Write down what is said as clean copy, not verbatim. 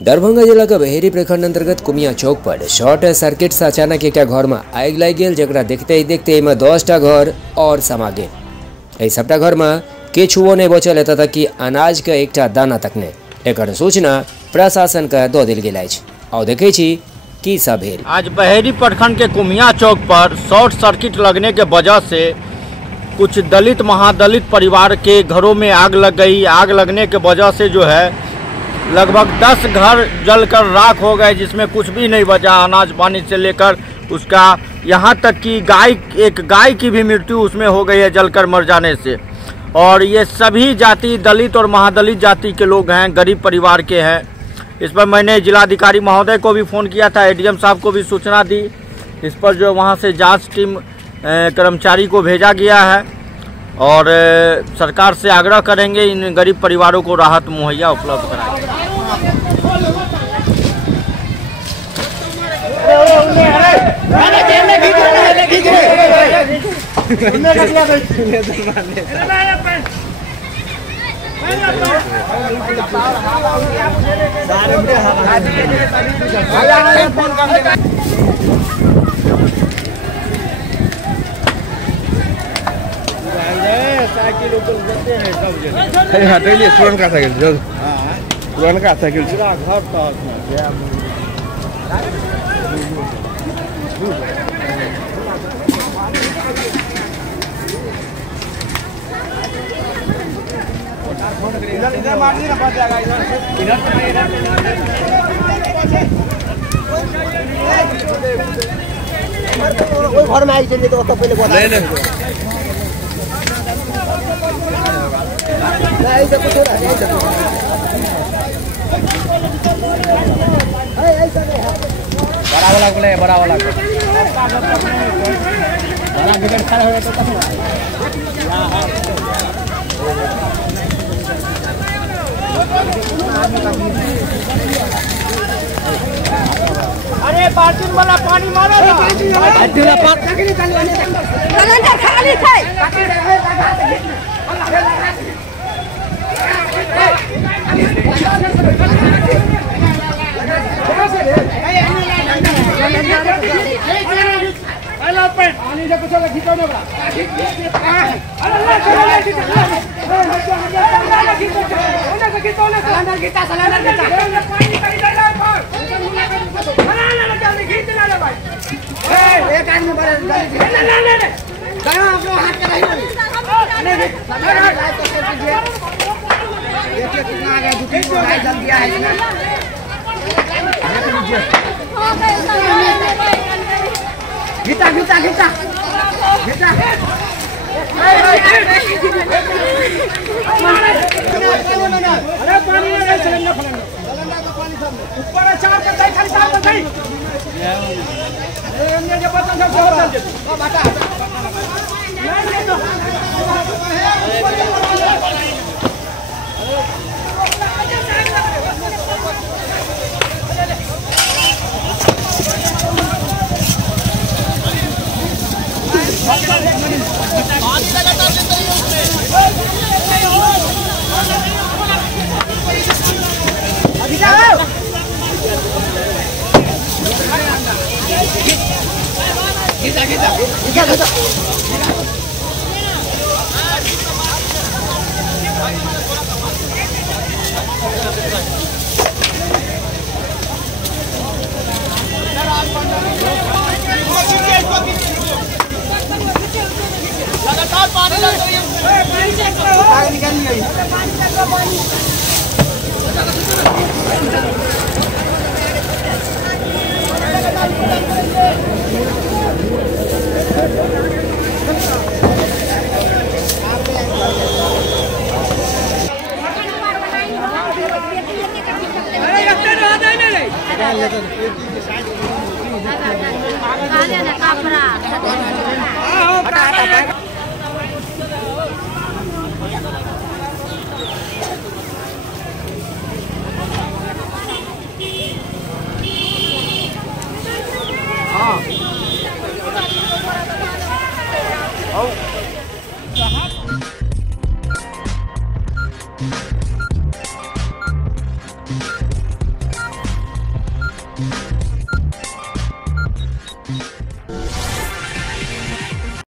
दरभंगा जिला के बहेरी प्रखंड अंतर्गत कुमिया चौक पर शॉर्ट सर्किट से अचानक एक घर में आग लग गई, जरा देखते ही देखते 10टा घर और समा गए। सबटा घर में किछुओ नहीं बचल एत कि अनाज के एकटा दाना तक ने। एक सूचना प्रशासन के दो दिल गेल और देखे की सब भेल। आज बहेरी प्रखंड के कुमिया चौक पर शॉर्ट सर्किट लगने के वजह से कुछ दलित महादलित परिवार के घरों में आग लग गई। आग लगने के वजह से जो है लगभग 10 घर जलकर राख हो गए, जिसमें कुछ भी नहीं बचा। अनाज पानी से लेकर उसका यहाँ तक कि एक गाय की भी मृत्यु उसमें हो गई है जलकर मर जाने से। और ये सभी जाति दलित और महादलित जाति के लोग हैं, गरीब परिवार के हैं। इस पर मैंने जिलाधिकारी महोदय को भी फ़ोन किया था, एडीएम साहब को भी सूचना दी। इस पर जो वहाँ से जांच टीम कर्मचारी को भेजा गया है और सरकार से आग्रह करेंगे इन गरीब परिवारों को राहत मुहैया उपलब्ध कराएं। हटेलिए तुरंत का साइकिल जल्द, तुरंत का साइकिल घर इधर मार दी ना, फंस जाएगा इधर कोई घर में आई चलिए तो पहले बता बड़ा वाला बोले, बड़ा वाला बड़ा बिगड़ खड़ा हो तो अरे बाल्टी वाला पानी मारो खाली थे। देखिए कितना आ गया, जल दिया है इसने। घिटा घिटा घिटा घिटा अरे पानी ऊपर 4 पे खाली 4 पे ये बता सब बहुत जल्दी बाटा अभी जाओ लगातार पानी लग रही है, निकालिए है।